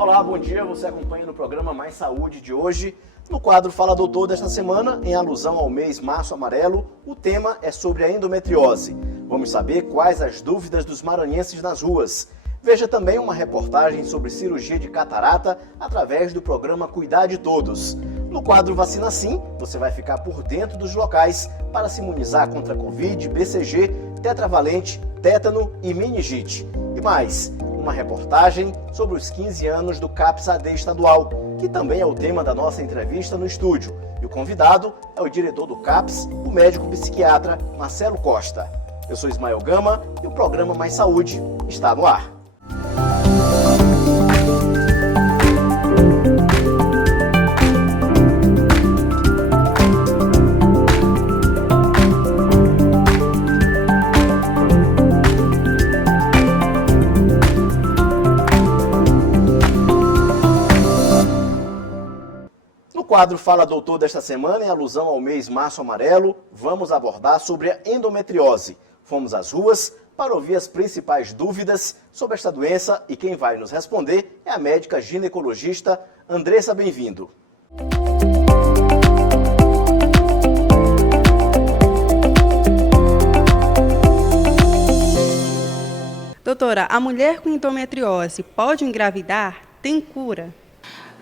Olá, bom dia. Você acompanha no programa Mais Saúde de hoje. No quadro Fala Doutor desta semana, em alusão ao mês Março Amarelo, o tema é sobre a endometriose. Vamos saber quais as dúvidas dos maranhenses nas ruas. Veja também uma reportagem sobre cirurgia de catarata através do programa Cuidar de Todos. No quadro Vacina Sim, você vai ficar por dentro dos locais para se imunizar contra Covid, BCG, tetravalente, tétano e meningite. E mais, uma reportagem sobre os 15 anos do CAPS-AD estadual, que também é o tema da nossa entrevista no estúdio. E o convidado é o diretor do CAPS, o médico psiquiatra Marcelo Costa. Eu sou Ismael Gama e o programa Mais Saúde está no ar. No quadro Fala Doutor desta semana, em alusão ao mês Março Amarelo, vamos abordar sobre a endometriose. Fomos às ruas para ouvir as principais dúvidas sobre esta doença e quem vai nos responder é a médica ginecologista Andressa Bem-vindo. Doutora, a mulher com endometriose pode engravidar? Tem cura?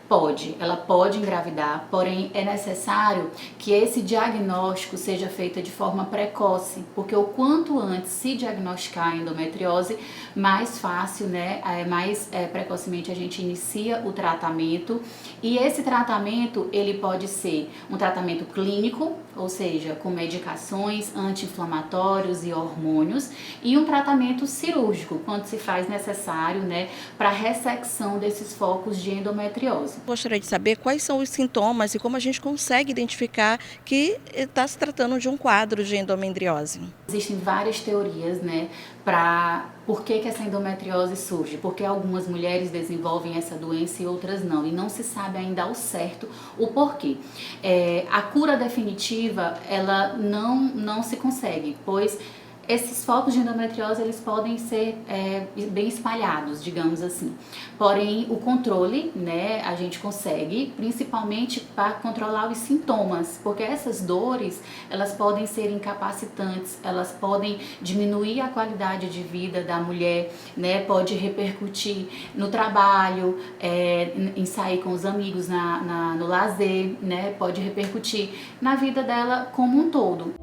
Pode, ela pode engravidar, porém é necessário que esse diagnóstico seja feito de forma precoce, porque o quanto antes se diagnosticar a endometriose, mais fácil, mais precocemente a gente inicia o tratamento. E esse tratamento, ele pode ser um tratamento clínico, ou seja, com medicações, anti-inflamatórios e hormônios, e um tratamento cirúrgico, quando se faz necessário, para ressecção desses focos de endometriose. Gostaria de saber quais são os sintomas e como a gente consegue identificar que está se tratando de um quadro de endometriose. Existem várias teorias, para por que essa endometriose surge, porque algumas mulheres desenvolvem essa doença e outras não, e não se sabe ainda ao certo o porquê. A cura definitiva, ela não se consegue, pois esses focos de endometriose, eles podem ser bem espalhados, digamos assim. Porém, o controle, a gente consegue, principalmente para controlar os sintomas, porque essas dores, elas podem ser incapacitantes, elas podem diminuir a qualidade de vida da mulher, pode repercutir no trabalho, em sair com os amigos, no lazer, pode repercutir na vida dela como um todo.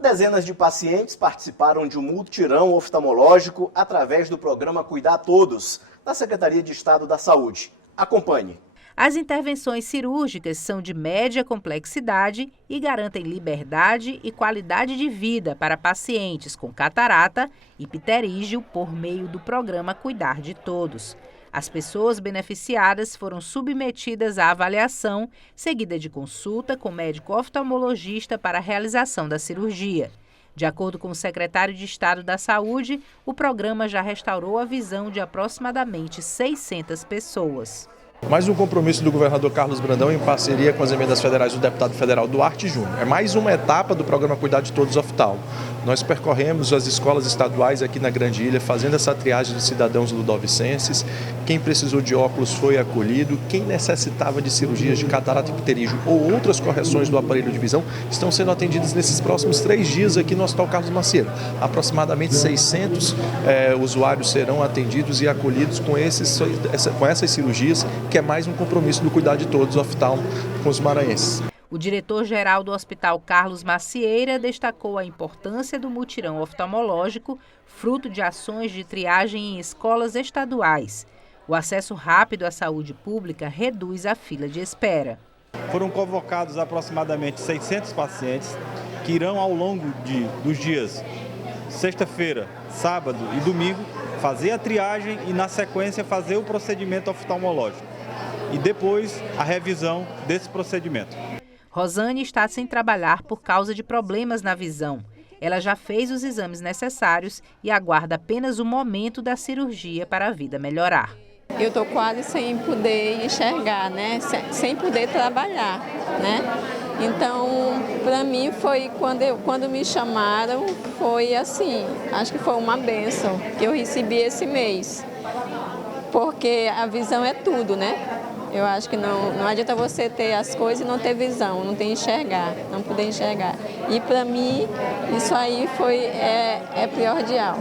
Dezenas de pacientes participaram de um mutirão oftalmológico através do programa Cuidar Todos, da Secretaria de Estado da Saúde. Acompanhe. As intervenções cirúrgicas são de média complexidade e garantem liberdade e qualidade de vida para pacientes com catarata e pterígio por meio do programa Cuidar de Todos. As pessoas beneficiadas foram submetidas à avaliação, seguida de consulta com médico oftalmologista para a realização da cirurgia. De acordo com o secretário de Estado da Saúde, o programa já restaurou a visão de aproximadamente 600 pessoas. Mais um compromisso do governador Carlos Brandão em parceria com as emendas federais do deputado federal Duarte Júnior. É mais uma etapa do programa Cuidar de Todos oftalmo. Nós percorremos as escolas estaduais aqui na Grande Ilha, fazendo essa triagem de cidadãos ludovicenses. Quem precisou de óculos foi acolhido. Quem necessitava de cirurgias de catarata e pterígio ou outras correções do aparelho de visão estão sendo atendidos nesses próximos 3 dias aqui no Hospital Carlos Macieira. Aproximadamente 600 usuários serão atendidos e acolhidos com essas cirurgias, que é mais um compromisso do Cuidar de Todos oftalmo com os maranhenses. O diretor-geral do Hospital Carlos Macieira destacou a importância do mutirão oftalmológico, fruto de ações de triagem em escolas estaduais. O acesso rápido à saúde pública reduz a fila de espera. Foram convocados aproximadamente 600 pacientes que irão ao longo dos dias sexta-feira, sábado e domingo fazer a triagem e na sequência fazer o procedimento oftalmológico e depois a revisão desse procedimento. Rosane está sem trabalhar por causa de problemas na visão. Ela já fez os exames necessários e aguarda apenas o momento da cirurgia para a vida melhorar. Eu estou quase sem poder enxergar, sem poder trabalhar, Então, para mim foi quando me chamaram, foi assim, acho que foi uma bênção que eu recebi esse mês, porque a visão é tudo, né? Eu acho que não adianta você ter as coisas e não ter visão, não ter enxergar, não poder enxergar. E para mim, isso aí é primordial.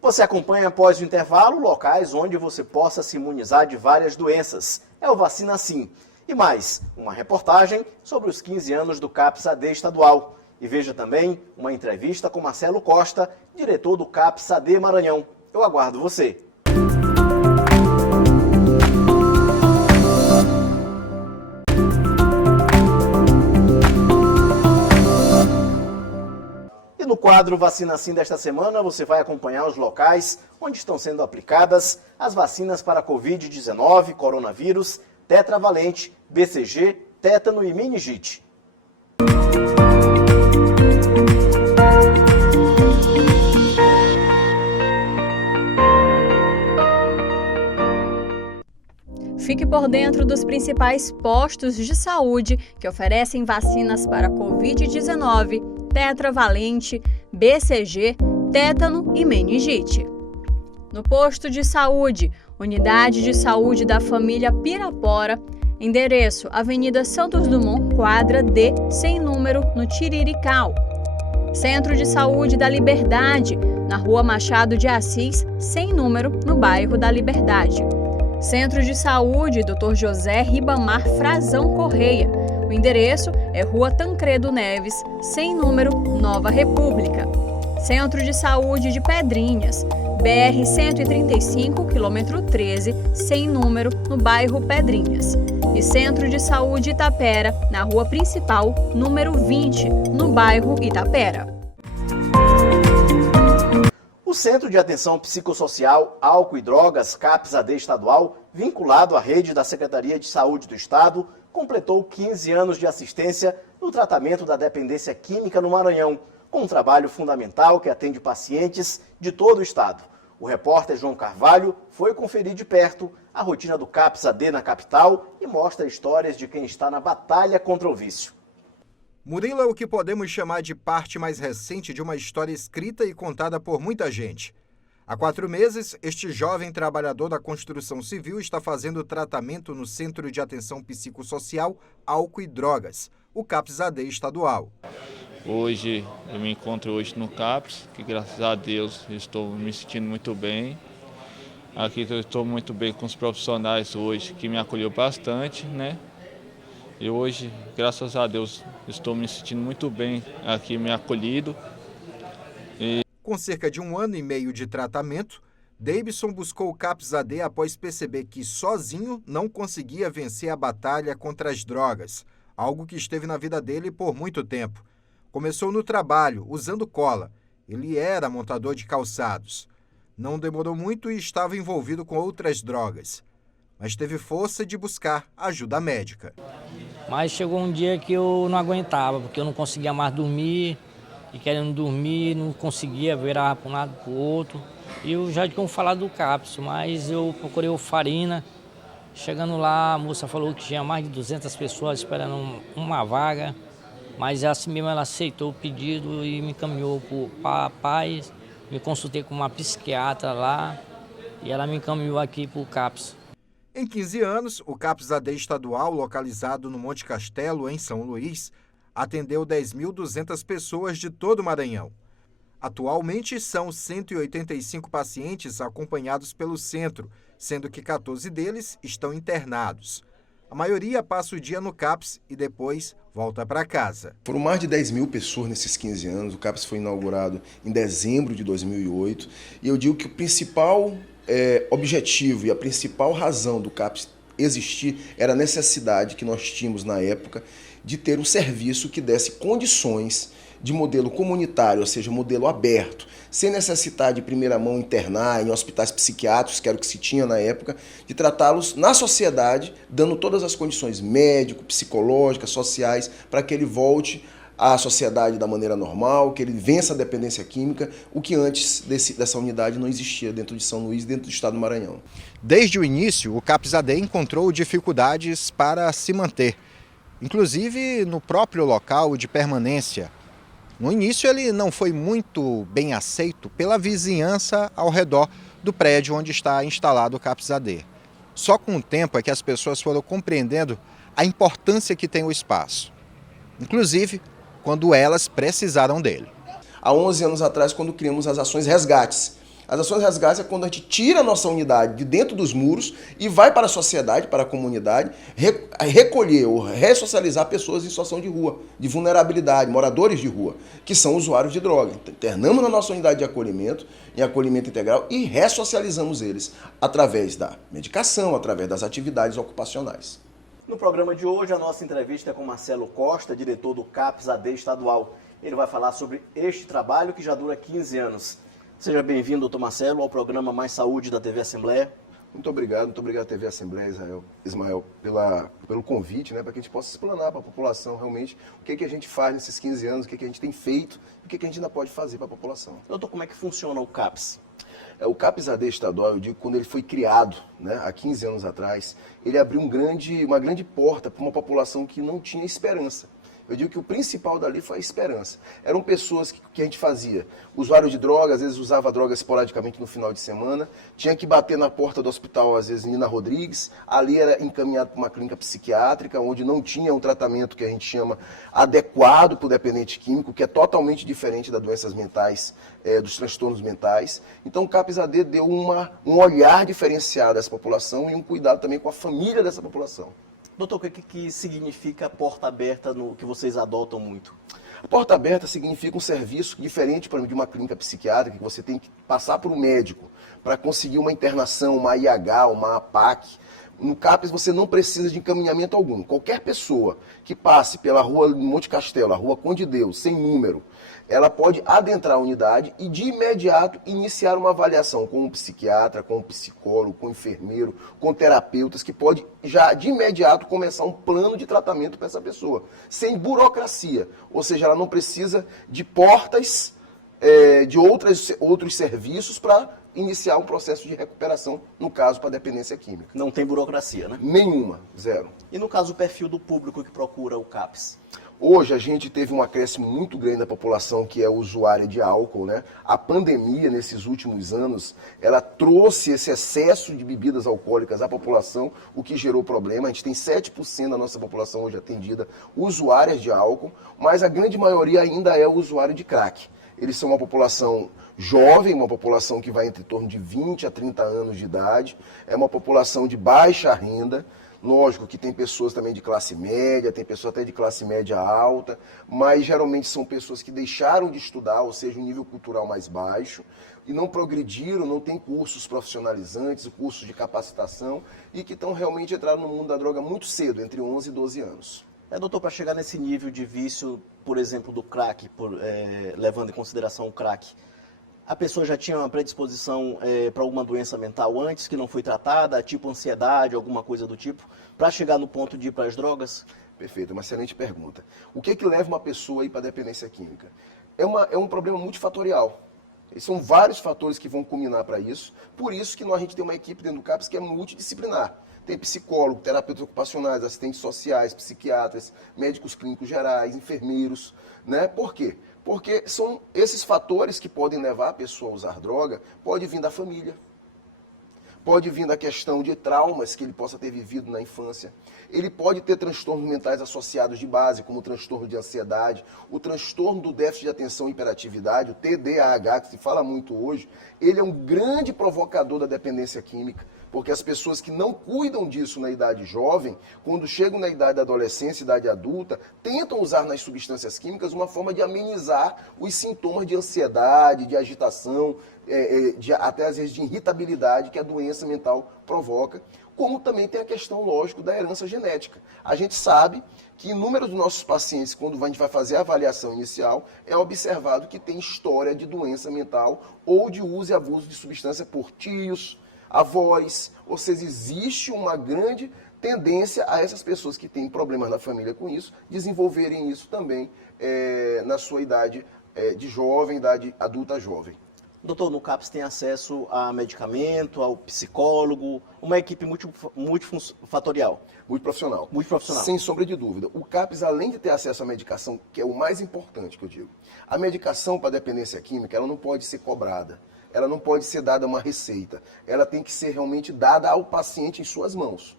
Você acompanha após o intervalo locais onde você possa se imunizar de várias doenças. É o Vacina Sim. E mais, uma reportagem sobre os 15 anos do CAPS-AD estadual. E veja também uma entrevista com Marcelo Costa, diretor do CAPS-AD Maranhão. Eu aguardo você. E no quadro Vacina Sim desta semana, você vai acompanhar os locais onde estão sendo aplicadas as vacinas para Covid-19, coronavírus, tetravalente, BCG, tétano e meningite. Fique por dentro dos principais postos de saúde que oferecem vacinas para Covid-19, tetravalente, BCG, tétano e meningite. No posto de saúde, Unidade de Saúde da Família Pirapora, endereço Avenida Santos Dumont, quadra D, sem número, no Tirirical. Centro de Saúde da Liberdade, na Rua Machado de Assis, sem número, no bairro da Liberdade. Centro de Saúde Dr. José Ribamar Frazão Correia. O endereço é Rua Tancredo Neves, sem número, Nova República. Centro de Saúde de Pedrinhas, BR-135, quilômetro 13, sem número, no bairro Pedrinhas. E Centro de Saúde Itapera, na Rua Principal, número 20, no bairro Itapera. O Centro de Atenção Psicossocial, Álcool e Drogas, CAPS-AD estadual, vinculado à rede da Secretaria de Saúde do Estado, completou 15 anos de assistência no tratamento da dependência química no Maranhão, com um trabalho fundamental que atende pacientes de todo o estado. O repórter João Carvalho foi conferir de perto a rotina do CAPS-AD na capital e mostra histórias de quem está na batalha contra o vício. Murilo é o que podemos chamar de parte mais recente de uma história escrita e contada por muita gente. Há 4 meses, este jovem trabalhador da construção civil está fazendo tratamento no Centro de Atenção Psicossocial, Álcool e Drogas, o CAPS-AD estadual. Hoje, eu me encontro hoje no CAPS, que graças a Deus estou me sentindo muito bem. Aqui eu estou muito bem com os profissionais hoje, que me acolheu bastante, né? E hoje, graças a Deus, estou me sentindo muito bem aqui, me acolhido. Com cerca de 1 ano e meio de tratamento, Davidson buscou o CAPS-AD após perceber que sozinho não conseguia vencer a batalha contra as drogas, algo que esteve na vida dele por muito tempo. Começou no trabalho, usando cola. Ele era montador de calçados. Não demorou muito e estava envolvido com outras drogas. Mas teve força de buscar ajuda médica. Mas chegou um dia que eu não aguentava, porque eu não conseguia mais dormir. E querendo dormir, não conseguia virar para um lado para o outro. E eu já tinha falado do CAPS, mas eu procurei o Farina. Chegando lá, a moça falou que tinha mais de 200 pessoas esperando uma vaga. Mas assim mesmo ela aceitou o pedido e me encaminhou para a Paz. Me consultei com uma psiquiatra lá e ela me encaminhou aqui para o CAPS. Em 15 anos, o CAPS-AD estadual, localizado no Monte Castelo, em São Luís, atendeu 10.200 pessoas de todo o Maranhão. Atualmente, são 185 pacientes acompanhados pelo centro, sendo que 14 deles estão internados. A maioria passa o dia no CAPS e depois volta para casa. Foram mais de 10 mil pessoas nesses 15 anos. O CAPS foi inaugurado em dezembro de 2008. E eu digo que o principal objetivo e a principal razão do CAPS existir era a necessidade que nós tínhamos na época de ter um serviço que desse condições de modelo comunitário, ou seja, modelo aberto, sem necessitar de primeira mão internar em hospitais psiquiátricos, que era o que se tinha na época, de tratá-los na sociedade, dando todas as condições médico, psicológicas, sociais, para que ele volte à sociedade da maneira normal, que ele vença a dependência química, o que antes dessa unidade não existia dentro de São Luís, dentro do estado do Maranhão. Desde o início, o CAPS-AD encontrou dificuldades para se manter. inclusive no próprio local de permanência. No início ele não foi muito bem aceito pela vizinhança ao redor do prédio onde está instalado o CAPS-AD. Só com o tempo é que as pessoas foram compreendendo a importância que tem o espaço, inclusive quando elas precisaram dele. Há 11 anos atrás, quando criamos as ações resgates. As ações resgates é quando a gente tira a nossa unidade de dentro dos muros e vai para a sociedade, para a comunidade, recolher ou ressocializar pessoas em situação de rua, de vulnerabilidade, moradores de rua, que são usuários de droga. Então, internamos na nossa unidade de acolhimento, em acolhimento integral, e ressocializamos eles através da medicação, através das atividades ocupacionais. No programa de hoje, a nossa entrevista é com Marcelo Costa, diretor do CAPS-AD estadual. Ele vai falar sobre este trabalho que já dura 15 anos. Seja bem-vindo, doutor Marcelo, ao programa Mais Saúde da TV Assembleia. Muito obrigado TV Assembleia, Ismael, pelo convite, né, para que a gente possa explanar para a população realmente o que a gente faz nesses 15 anos, o que a gente tem feito e o que a gente ainda pode fazer para a população. Doutor, como é que funciona o CAPS? O CAPS-AD estadual, eu digo, quando ele foi criado, né, há 15 anos atrás, ele abriu uma grande porta para uma população que não tinha esperança. Eu digo que o principal dali foi a esperança. Eram pessoas que a gente fazia. Usuário de droga, às vezes usava droga esporadicamente no final de semana. Tinha que bater na porta do hospital, às vezes, Nina Rodrigues. Ali era encaminhado para uma clínica psiquiátrica, onde não tinha um tratamento que a gente chama adequado para o dependente químico, que é totalmente diferente das doenças mentais, dos transtornos mentais. Então o CAPS-AD deu um olhar diferenciado a essa população e um cuidado também com a família dessa população. Doutor, o que significa porta aberta no que vocês adotam muito? A porta aberta significa um serviço diferente, por exemplo, de uma clínica psiquiátrica, que você tem que passar por um médico para conseguir uma internação, uma IH, uma APAC. No CAPS você não precisa de encaminhamento algum. Qualquer pessoa que passe pela rua Monte Castelo, a rua Conde Deus, sem número, ela pode adentrar a unidade e de imediato iniciar uma avaliação com um psiquiatra, com um psicólogo, com um enfermeiro, com terapeutas, que pode já de imediato começar um plano de tratamento para essa pessoa, sem burocracia. Ou seja, ela não precisa de portas de outros serviços para iniciar um processo de recuperação, no caso, para dependência química. Não tem burocracia, né? Nenhuma, zero. E no caso, o perfil do público que procura o CAPS? Hoje a gente teve um acréscimo muito grande da população que é usuária de álcool, né? A pandemia, nesses últimos anos, ela trouxe esse excesso de bebidas alcoólicas à população, o que gerou problema. A gente tem 7% da nossa população hoje atendida usuárias de álcool, mas a grande maioria ainda é o usuário de crack. Eles são uma população jovem, uma população que vai entre torno de 20 a 30 anos de idade, é uma população de baixa renda. Lógico que tem pessoas também de classe média, tem pessoas até de classe média alta, mas geralmente são pessoas que deixaram de estudar, ou seja, um nível cultural mais baixo, e não progrediram, não tem cursos profissionalizantes, cursos de capacitação, e que estão realmente entrando no mundo da droga muito cedo, entre 11 e 12 anos. Doutor, para chegar nesse nível de vício, por exemplo, do crack, levando em consideração o crack, a pessoa já tinha uma predisposição para alguma doença mental antes, que não foi tratada, tipo ansiedade, alguma coisa do tipo, para chegar no ponto de ir para as drogas? Perfeito, uma excelente pergunta. O que leva uma pessoa a ir para a dependência química? É um problema multifatorial. E são vários fatores que vão culminar para isso, por isso que a gente tem uma equipe dentro do CAPS que é multidisciplinar. Tem psicólogo, terapeutas ocupacionais, assistentes sociais, psiquiatras, médicos clínicos gerais, enfermeiros, né? Por quê? Porque são esses fatores que podem levar a pessoa a usar droga, pode vir da família, pode vir da questão de traumas que ele possa ter vivido na infância. Ele pode ter transtornos mentais associados de base, como o transtorno de ansiedade, o transtorno do déficit de atenção e hiperatividade, o TDAH, que se fala muito hoje. Ele é um grande provocador da dependência química, porque as pessoas que não cuidam disso na idade jovem, quando chegam na idade da adolescência, idade adulta, tentam usar nas substâncias químicas uma forma de amenizar os sintomas de ansiedade, de agitação, até às vezes de irritabilidade que a doença mental provoca, como também tem a questão, lógico, da herança genética. A gente sabe que inúmeros dos nossos pacientes, quando a gente vai fazer a avaliação inicial, é observado que tem história de doença mental ou de uso e abuso de substância por tios, avós, ou seja, existe uma grande tendência a essas pessoas que têm problemas na família com isso, desenvolverem isso também na sua idade de jovem, idade adulta jovem. Doutor, no CAPS tem acesso a medicamento, ao psicólogo, uma equipe multifatorial. Multiprofissional. Multiprofissional. Sem sombra de dúvida. O CAPS, além de ter acesso à medicação, que é o mais importante que eu digo, a medicação para dependência química, ela não pode ser cobrada. Ela não pode ser dada uma receita. Ela tem que ser realmente dada ao paciente em suas mãos.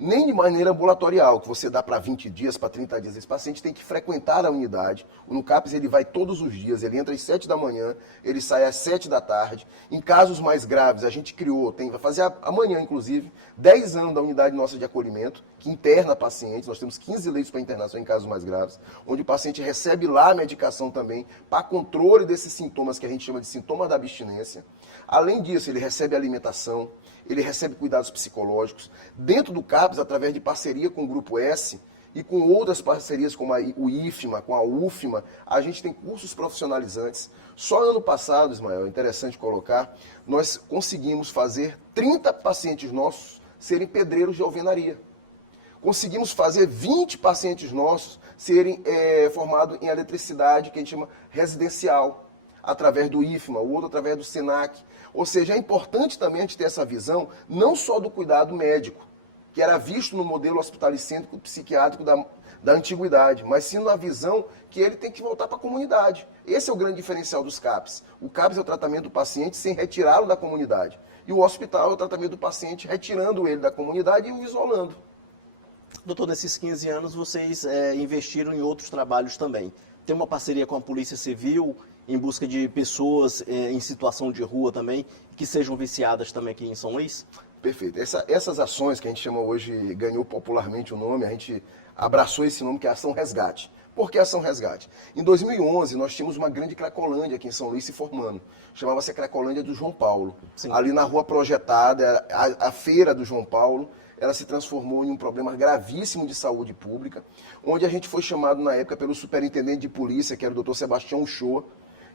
Nem de maneira ambulatorial, que você dá para 20 dias, para 30 dias. Esse paciente tem que frequentar a unidade. No CAPS ele vai todos os dias, ele entra às 7 da manhã, ele sai às 7 da tarde. Em casos mais graves, a gente criou, vai fazer amanhã, inclusive, 10 anos da unidade nossa de acolhimento, que interna pacientes. Nós temos 15 leitos para internação em casos mais graves, onde o paciente recebe lá a medicação também, para controle desses sintomas que a gente chama de sintomas da abstinência. Além disso, ele recebe alimentação, ele recebe cuidados psicológicos. Dentro do CAPS, através de parceria com o Grupo S e com outras parcerias como o IFMA, com a UFMA, a gente tem cursos profissionalizantes. Só ano passado, Ismael, é interessante colocar, nós conseguimos fazer 30 pacientes nossos serem pedreiros de alvenaria. Conseguimos fazer 20 pacientes nossos serem formados em eletricidade, que a gente chama residencial, através do IFMA, o outro através do SENAC. Ou seja, é importante também a gente ter essa visão, não só do cuidado médico, que era visto no modelo hospitalicêntrico psiquiátrico da antiguidade, mas sim na visão que ele tem que voltar para a comunidade. Esse é o grande diferencial dos CAPS. O CAPS é o tratamento do paciente sem retirá-lo da comunidade. E o hospital é o tratamento do paciente retirando ele da comunidade e o isolando. Doutor, nesses 15 anos vocês investiram em outros trabalhos também. Tem uma parceria com a Polícia Civil em busca de pessoas em situação de rua também, que sejam viciadas também aqui em São Luís? Perfeito. Essas ações que a gente chama hoje, ganhou popularmente o nome, a gente abraçou esse nome que é Ação Resgate. Por que Ação Resgate? Em 2011, nós tínhamos uma grande Cracolândia aqui em São Luís se formando. Chamava-se a Cracolândia do João Paulo. Sim. Ali na Rua Projetada, a feira do João Paulo, ela se transformou em um problema gravíssimo de saúde pública, onde a gente foi chamado na época pelo superintendente de polícia, que era o Dr. Sebastião Uchoa,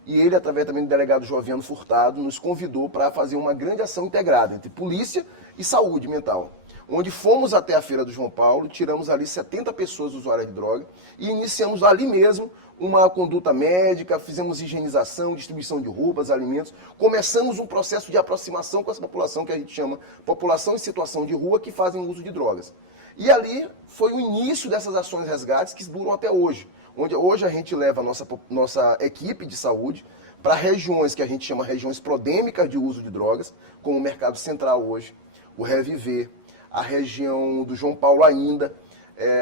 e ele, através também do delegado Joviano Furtado, nos convidou para fazer uma grande ação integrada entre polícia e saúde mental, onde fomos até a Feira do João Paulo, tiramos ali 70 pessoas usuárias de droga e iniciamos ali mesmo uma conduta médica, fizemos higienização, distribuição de roupas, alimentos, começamos um processo de aproximação com essa população que a gente chama população em situação de rua que fazem uso de drogas. E ali foi o início dessas ações resgates que duram até hoje, onde hoje a gente leva a nossa equipe de saúde para regiões que a gente chama regiões prodêmicas de uso de drogas, como o Mercado Central hoje, o Reviver, a região do João Paulo ainda,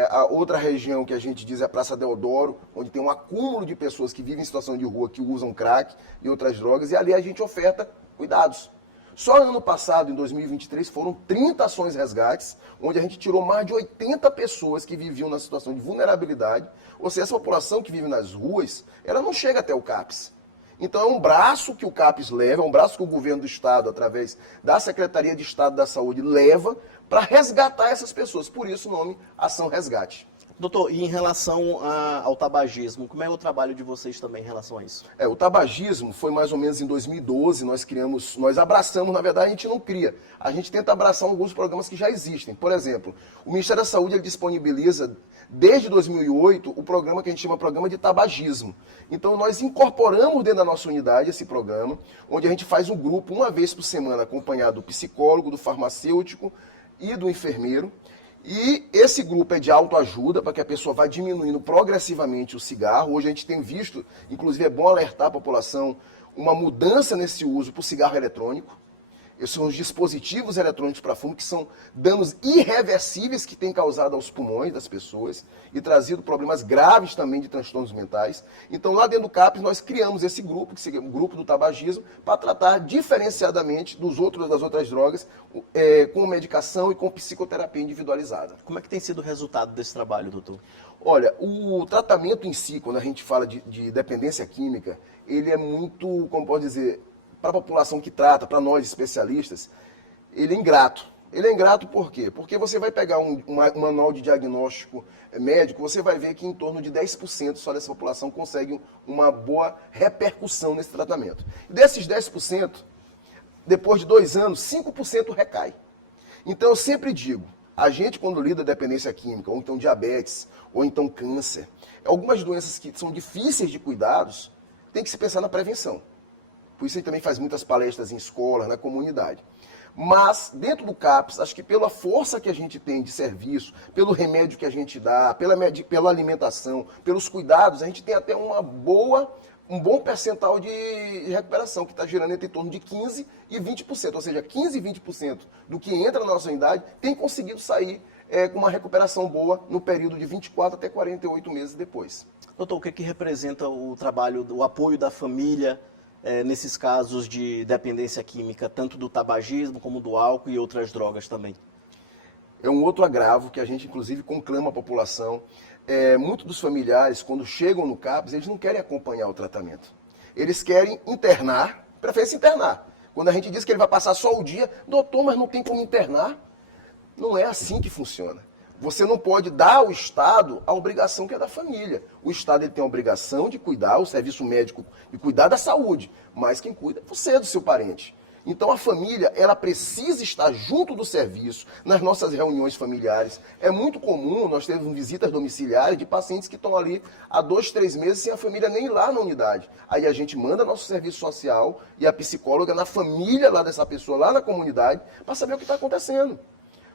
a outra região que a gente diz é a Praça Deodoro, onde tem um acúmulo de pessoas que vivem em situação de rua, que usam crack e outras drogas, e ali a gente oferta cuidados. Só ano passado, em 2023, foram 30 ações resgates, onde a gente tirou mais de 80 pessoas que viviam na situação de vulnerabilidade. Ou seja, essa população que vive nas ruas, ela não chega até o CAPS. Então é um braço que o CAPS leva, é um braço que o governo do Estado, através da Secretaria de Estado da Saúde, leva para resgatar essas pessoas. Por isso o nome Ação Resgate. Doutor, e em relação ao tabagismo, como é o trabalho de vocês também em relação a isso? O tabagismo foi mais ou menos em 2012, nós abraçamos, na verdade a gente não cria, a gente tenta abraçar alguns programas que já existem. Por exemplo, o Ministério da Saúde ele disponibiliza, desde 2008, o programa que a gente chama Programa de Tabagismo. Então nós incorporamos dentro da nossa unidade esse programa, onde a gente faz um grupo, uma vez por semana, acompanhado do psicólogo, do farmacêutico e do enfermeiro. E esse grupo é de autoajuda, para que a pessoa vá diminuindo progressivamente o cigarro. Hoje a gente tem visto, inclusive é bom alertar a população, uma mudança nesse uso para o cigarro eletrônico. Esses são os dispositivos eletrônicos para fumo, que são danos irreversíveis que têm causado aos pulmões das pessoas e trazido problemas graves também de transtornos mentais. Então, lá dentro do CAPS, nós criamos esse grupo, que é o grupo do tabagismo, para tratar diferenciadamente das outras drogas, com medicação e com psicoterapia individualizada. Como é que tem sido o resultado desse trabalho, doutor? Olha, o tratamento em si, quando a gente fala de dependência química, ele é muito, como pode dizer, para a população que trata, para nós especialistas, ele é ingrato. Ele é ingrato por quê? Porque você vai pegar um manual de diagnóstico médico, você vai ver que em torno de 10% só dessa população consegue uma boa repercussão nesse tratamento. E desses 10%, depois de 2 anos, 5% recai. Então eu sempre digo, a gente quando lida dependência química, ou então diabetes, ou então câncer, algumas doenças que são difíceis de cuidados, tem que se pensar na prevenção. Por isso a gente também faz muitas palestras em escolas, na comunidade. Mas, dentro do CAPS, acho que pela força que a gente tem de serviço, pelo remédio que a gente dá, pela alimentação, pelos cuidados, a gente tem até um bom percentual de recuperação, que está girando entre em torno de 15% e 20%. Ou seja, 15% e 20% do que entra na nossa unidade tem conseguido sair com uma recuperação boa no período de 24 até 48 meses depois. Doutor, o que representa o trabalho, o apoio da família nesses casos de dependência química, tanto do tabagismo como do álcool e outras drogas também? É um outro agravo que a gente, inclusive, conclama a população. Muitos dos familiares, quando chegam no CAPS, eles não querem acompanhar o tratamento. Eles querem internar, preferem internar. Quando a gente diz que ele vai passar só o dia, doutor, mas não tem como internar. Não é assim que funciona. Você não pode dar ao Estado a obrigação que é da família. O Estado ele tem a obrigação de cuidar, o serviço médico, de cuidar da saúde, mas quem cuida é você, do seu parente. Então a família, ela precisa estar junto do serviço, nas nossas reuniões familiares. É muito comum, nós temos visitas domiciliares de pacientes que estão ali há 2, 3 meses sem a família nem ir lá na unidade. Aí a gente manda nosso serviço social e a psicóloga na família lá dessa pessoa, lá na comunidade, para saber o que está acontecendo.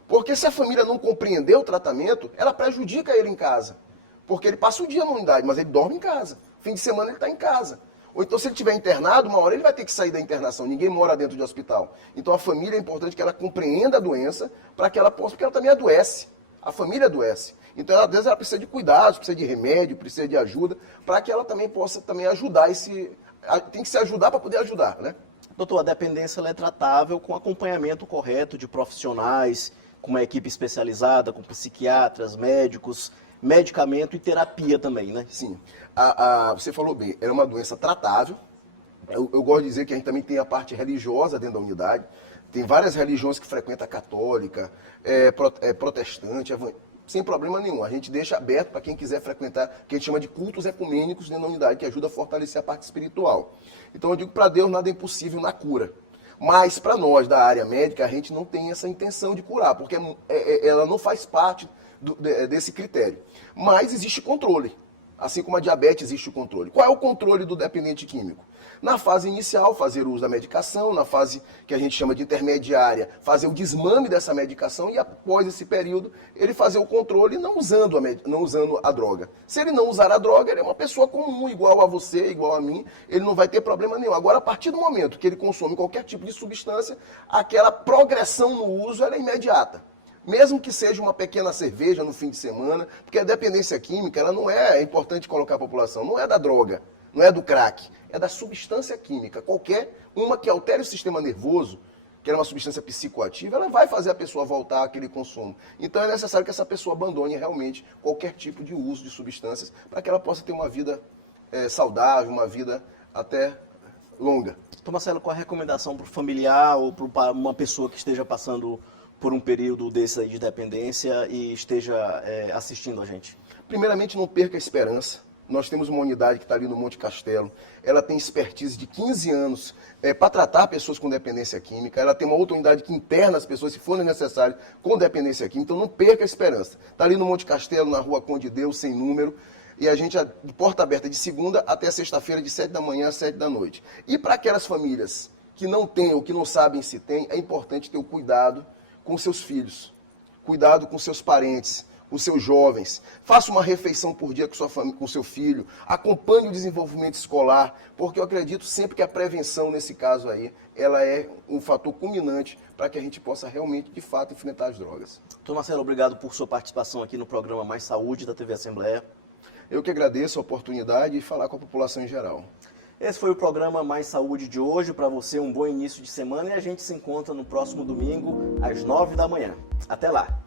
Porque se a família não compreender o tratamento, ela prejudica ele em casa. Porque ele passa o dia na unidade, mas ele dorme em casa. Fim de semana ele está em casa. Ou então, se ele estiver internado, uma hora ele vai ter que sair da internação. Ninguém mora dentro de hospital. Então, a família é importante que ela compreenda a doença para que ela possa, porque ela também adoece. A família adoece. Então, às vezes, ela precisa de cuidados, precisa de remédio, precisa de ajuda, para que ela também possa ajudar tem que se ajudar para poder ajudar, né? Doutor, a dependência ela é tratável com acompanhamento correto de profissionais, com uma equipe especializada, com psiquiatras, médicos, medicamento e terapia também, né? Sim. Você falou bem, era uma doença tratável. Eu gosto de dizer que a gente também tem a parte religiosa dentro da unidade. Tem várias religiões que frequentam a católica, protestante, sem problema nenhum. A gente deixa aberto para quem quiser frequentar, que a gente chama de cultos ecumênicos dentro da unidade, que ajuda a fortalecer a parte espiritual. Então eu digo, para Deus nada é impossível na cura. Mas para nós da área médica, a gente não tem essa intenção de curar, porque ela não faz parte desse critério. Mas existe controle. Assim como a diabetes existe o controle. Qual é o controle do dependente químico? Na fase inicial, fazer uso da medicação, na fase que a gente chama de intermediária, fazer o desmame dessa medicação e após esse período, ele fazer o controle não usando a droga. Se ele não usar a droga, ele é uma pessoa comum, igual a você, igual a mim, ele não vai ter problema nenhum. Agora, a partir do momento que ele consome qualquer tipo de substância, aquela progressão no uso ela é imediata. Mesmo que seja uma pequena cerveja no fim de semana, porque a dependência química, ela não é importante colocar a população, não é da droga, não é do crack, é da substância química. Qualquer uma que altere o sistema nervoso, que é uma substância psicoativa, ela vai fazer a pessoa voltar àquele consumo. Então é necessário que essa pessoa abandone realmente qualquer tipo de uso de substâncias para que ela possa ter uma vida saudável, uma vida até longa. Então, Marcelo, qual a recomendação para o familiar ou para uma pessoa que esteja passando por um período desse aí de dependência e esteja assistindo a gente? Primeiramente, não perca a esperança. Nós temos uma unidade que está ali no Monte Castelo. Ela tem expertise de 15 anos para tratar pessoas com dependência química. Ela tem uma outra unidade que interna as pessoas, se for necessário, com dependência química. Então, não perca a esperança. Está ali no Monte Castelo, na Rua Conde Deus, sem número. E a gente, de porta aberta, de segunda até sexta-feira, de 7 da manhã às 7 da noite. E para aquelas famílias que não têm ou que não sabem se têm, é importante ter o cuidado com seus filhos, cuidado com seus parentes, com seus jovens. Faça uma refeição por dia com sua família, com seu filho. Acompanhe o desenvolvimento escolar, porque eu acredito sempre que a prevenção, nesse caso aí, ela é um fator culminante para que a gente possa realmente, de fato, enfrentar as drogas. Doutor Marcelo, obrigado por sua participação aqui no programa Mais Saúde da TV Assembleia. Eu que agradeço a oportunidade e falar com a população em geral. Esse foi o programa Mais Saúde de hoje. Para você, um bom início de semana e a gente se encontra no próximo domingo, às 9 da manhã. Até lá!